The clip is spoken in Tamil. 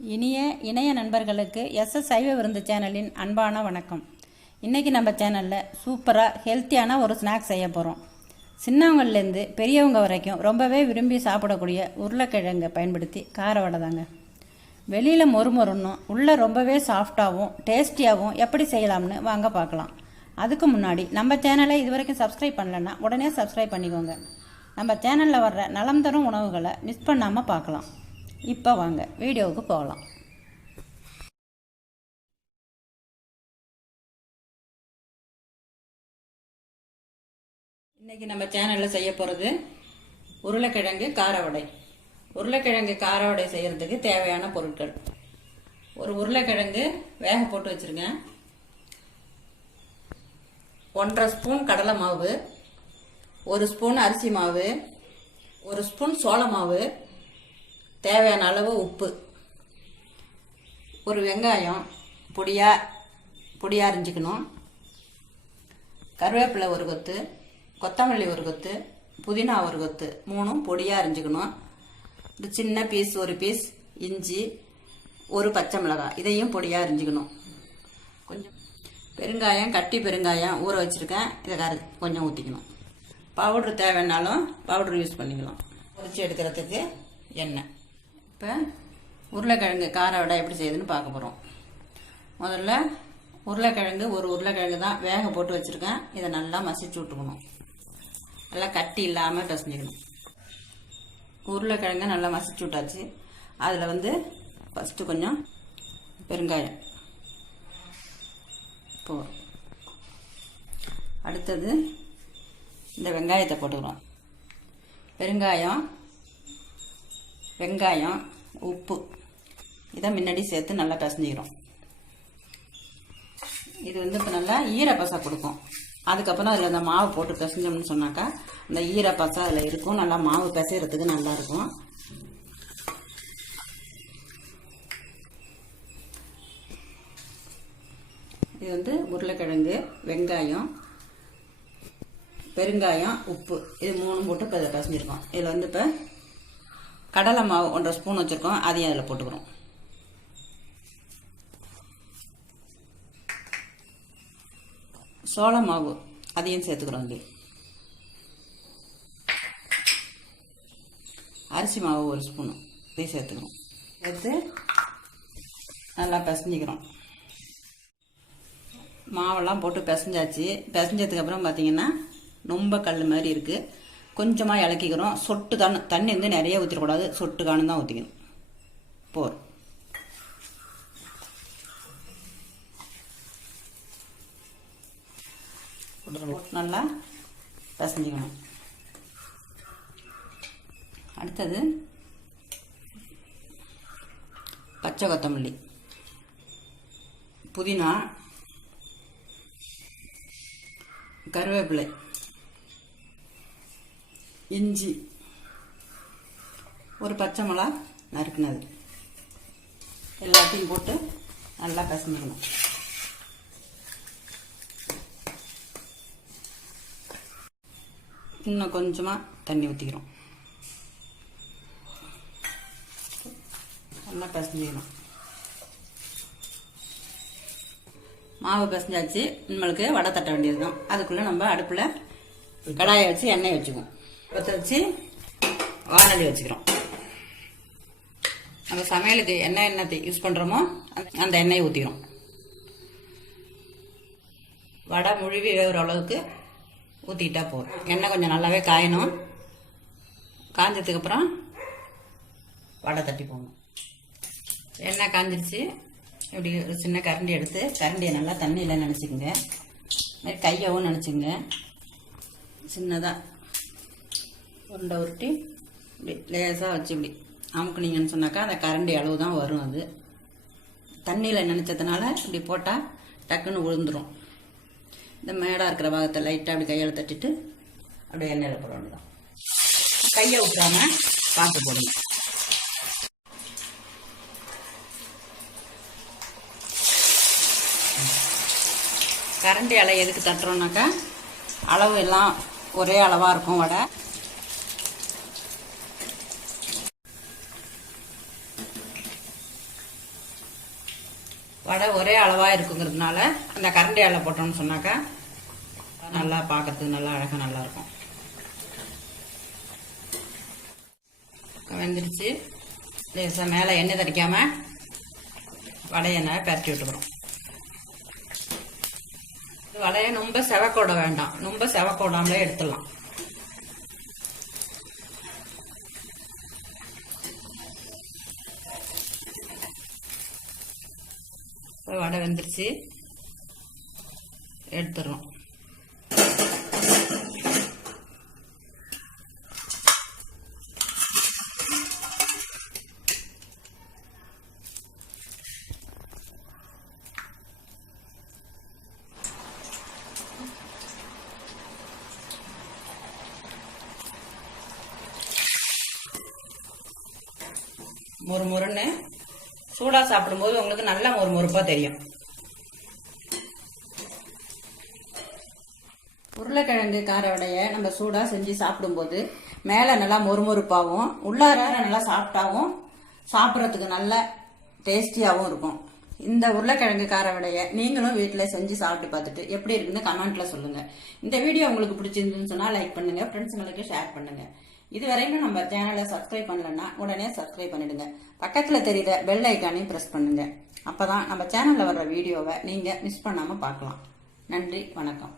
இனிய இணைய நண்பர்களுக்கு சைவ விருந்து சேனலின் அன்பான வணக்கம். இன்றைக்கி நம்ம சேனலில் சூப்பராக ஹெல்த்தியான ஒரு ஸ்நாக்ஸ் செய்ய போகிறோம். சின்னவங்கள்லேருந்து பெரியவங்க வரைக்கும் ரொம்பவே விரும்பி சாப்பிடக்கூடிய உருளைக்கிழங்கை பயன்படுத்தி கார வடை தாங்க. வெளியில் மொறுமொறுன்னும் உள்ளே ரொம்பவே சாஃப்டாகவும் டேஸ்டியாகவும் எப்படி செய்யலாம்னு வாங்க பார்க்கலாம். அதுக்கு முன்னாடி நம்ம சேனலை இது வரைக்கும் சப்ஸ்கிரைப் பண்ணலைன்னா உடனே சப்ஸ்கிரைப் பண்ணிக்கோங்க. நம்ம சேனலில் வர்ற நலம் தரும் உணவுகளை மிஸ் பண்ணாமல் பார்க்கலாம். இப்போ வாங்க வீடியோவுக்கு போகலாம். இன்றைக்கி நம்ம சேனலில் செய்ய போகிறது உருளைக்கிழங்கு கார வடை. உருளைக்கிழங்கு கார வடை செய்கிறதுக்கு தேவையான பொருட்கள்: ஒரு உருளைக்கிழங்கு வேக போட்டு வச்சுருங்க, 1.5 ஸ்பூன் கடலை மாவு, 1 ஸ்பூன் அரிசி மாவு, 1 ஸ்பூன் சோள மாவு, தேவையான அளவு உப்பு, ஒரு வெங்காயம் பொடியாக அரிஞ்சிக்கணும், கருவேப்பிலை ஒரு கொத்து, கொத்தமல்லி ஒரு கொத்து, புதினா ஒரு கொத்து, 3 பொடியாக அரிஞ்சிக்கணும். ஒரு சின்ன பீஸ் ஒரு பீஸ் இஞ்சி, ஒரு பச்சை மிளகாய், இதையும் பொடியாக அரிஞ்சிக்கணும். கொஞ்சம் பெருங்காயம், கட்டி பெருங்காயம் ஊற வச்சுருக்கேன், இதை கொஞ்சம் ஊற்றிக்கணும். பவுட்ரு தேவைன்னாலும் பவுட்ரு யூஸ் பண்ணிக்கலாம். பொரிச்சு எடுக்கிறதுக்கு எண்ணெய். இப்போ உருளைக்கிழங்கு கார வடை எப்படி செய்யுதுன்னு பார்க்க போகிறோம். முதல்ல ஒரு உருளைக்கிழங்கு தான் வேக போட்டு வச்சுருக்கேன். இதை நல்லா மசிச்சு விட்டுக்கணும். நல்லா கட்டி இல்லாமல் பிசைஞ்சிக்கணும். உருளைக்கிழங்கு நல்லா மசிச்சு விட்டாச்சு. அதில் ஃபஸ்ட்டு கொஞ்சம் பெருங்காயம் போதும். அடுத்தது இந்த வெங்காயத்தை போட்டுக்கிறோம். பெருங்காயம், வெங்காயம், உப்பு, இதை முன்னாடி சேர்த்து நல்லா பிசைஞ்சிக்கிறோம். இது இப்போ நல்லா ஈரப்பசை கொடுக்கும். அதுக்கப்புறம் அதில் இந்த மாவு போட்டு பிசைஞ்சோம்னு சொன்னாக்கா இந்த ஈரப்பசை அதில் இருக்கும். நல்லா மாவு பிசைகிறதுக்கு நல்லாயிருக்கும். இது உருளைக்கிழங்கு, வெங்காயம், பெருங்காயம், உப்பு, இது 3 போட்டு இப்போ இதை பிசைஞ்சிருக்கோம். இதில் இப்போ கடலை மாவு 1.5 ஸ்பூன் வச்சுருக்கோம், அதையும் அதில் போட்டுக்கிறோம். சோள மாவு அதையும் சேர்த்துக்கிறோம். அரிசி மாவு 1 ஸ்பூனு இதையும் சேர்த்துக்கிறோம். சேர்த்து நல்லா பிசைஞ்சிக்கிறோம். மாவெல்லாம் போட்டு பிசைஞ்சாச்சு. பிசைஞ்சதுக்கப்புறம் பார்த்தீங்கன்னா ரொம்ப கல் மாதிரி இருக்குது. கொஞ்சமாக இலக்கிக்கிறோம். சொட்டு தண்ணி நிறைய ஊற்றிடக்கூடாது, சொட்டு காணும் தான் ஊற்றிக்கணும். போதும். நல்லா பிசைஞ்சிக்கணும். அடுத்தது பச்சை கொத்தமல்லி, புதினா, கருவேப்பிலை, இஞ்சி, ஒரு பச்சை மிளகா நறுக்குனது, எல்லாத்தையும் போட்டு நல்லா பிசைஞ்சிக்கணும். இன்னும் கொஞ்சமாக தண்ணி ஊற்றிக்கிறோம். நல்லா பிசைஞ்சிக்கணும். மாவு பிசைஞ்சாச்சு. நம்மளுக்கு வடை தட்ட வேண்டியது தான். அதுக்குள்ளே நம்ம அடுப்பில் கடாயை வச்சு எண்ணெய் வச்சுக்குவோம். பற்ற வச்சு வானொலி வச்சுக்கிறோம். நம்ம சமையலுக்கு என்ன எண்ணெய் யூஸ் பண்ணுறோமோ அந்த எண்ணெயை ஊற்றிக்கிறோம். வடை முழுவி வேகிற அளவுக்கு ஊற்றிக்கிட்டா போதும். எண்ணெய் கொஞ்சம் நல்லாவே காயணும். காஞ்சதுக்கப்புறம் வடை தட்டி போகணும். எண்ணெய் காஞ்சிருச்சு. இப்படி ஒரு சின்ன கரண்டி எடுத்து கரண்டியை நல்லா தண்ணியில் நினச்சிக்கோங்க. மாதிரி கையாகவும் நினச்சிங்க. சின்னதாக உருண்டை உருட்டி இப்படி லேசாக வச்சு இப்படி அமுக்குனீங்கன்னு சொன்னாக்கா அந்த கரண்டி அளவு தான் வரும். அது தண்ணியில் நினச்சதுனால இப்படி போட்டால் டக்குன்னு விழுந்துடும். இந்த மேடாக இருக்கிற பாகத்தை லைட்டாக அப்படி கையால் தட்டிட்டு அப்படியே எண்ணெயில் போட வேண்டியதான். கையை விட்டுறாமல் பார்த்து போடுங்க. கரண்டி அலை எதுக்கு தட்டுறோம்னாக்கா அளவு எல்லாம் ஒரே அளவாக இருக்கும் வடை. வடை ஒரே அளவாக இருக்குங்கிறதுனால இந்த கரண்டியால் போட்டோம்னு சொன்னாக்கா நல்லா பார்க்கறதுக்கு நல்லா அழகாக நல்லாயிருக்கும். வெந்துருச்சு. லேசாக மேலே எண்ணெய் தடிக்காமல் வடையை பரட்டி விட்டுக்கிறோம். வடையை ரொம்ப செவக்கோட வேண்டாம், ரொம்ப செவக்கோடாமலே எடுத்துடலாம். வடை வெந்துருச்சு, எடுத்துடுறோம். மொறுமொறுன்னு சூடாக சாப்பிடும்போது உங்களுக்கு நல்ல மொறுமொறுப்பாக தெரியும். உருளைக்கிழங்கு கார வடையை நம்ம சூடாக செஞ்சு சாப்பிடும்போது மேலே நல்லா மொறுமொறுப்பாகவும் உள்ளார நல்லா சாஃப்டாகவும் சாப்பிட்றதுக்கு நல்ல டேஸ்டியாகவும் இருக்கும். இந்த உருளைக்கிழங்கு கார வடையை நீங்களும் வீட்டில் செஞ்சு சாப்பிட்டு பார்த்துட்டு எப்படி இருக்குன்னு கமெண்ட்ல சொல்லுங்க. இந்த வீடியோ உங்களுக்கு பிடிச்சிருந்துன்னு சொன்னால் லைக் பண்ணுங்க, ஃப்ரெண்ட்ஸுங்களுக்கு ஷேர் பண்ணுங்க. இது வரைக்கும் நம்ம சேனலை சப்ஸ்கிரைப் பண்ணலன்னா உடனே சப்ஸ்கிரைப் பண்ணிடுங்க. பக்கத்தில் தெரியுற பெல் ஐக்கானையும் ப்ரெஸ் பண்ணுங்க. அப்பதான் நம்ம சேனலில் வர்ற வீடியோவை நீங்கள் மிஸ் பண்ணாமல் பார்க்கலாம். நன்றி, வணக்கம்.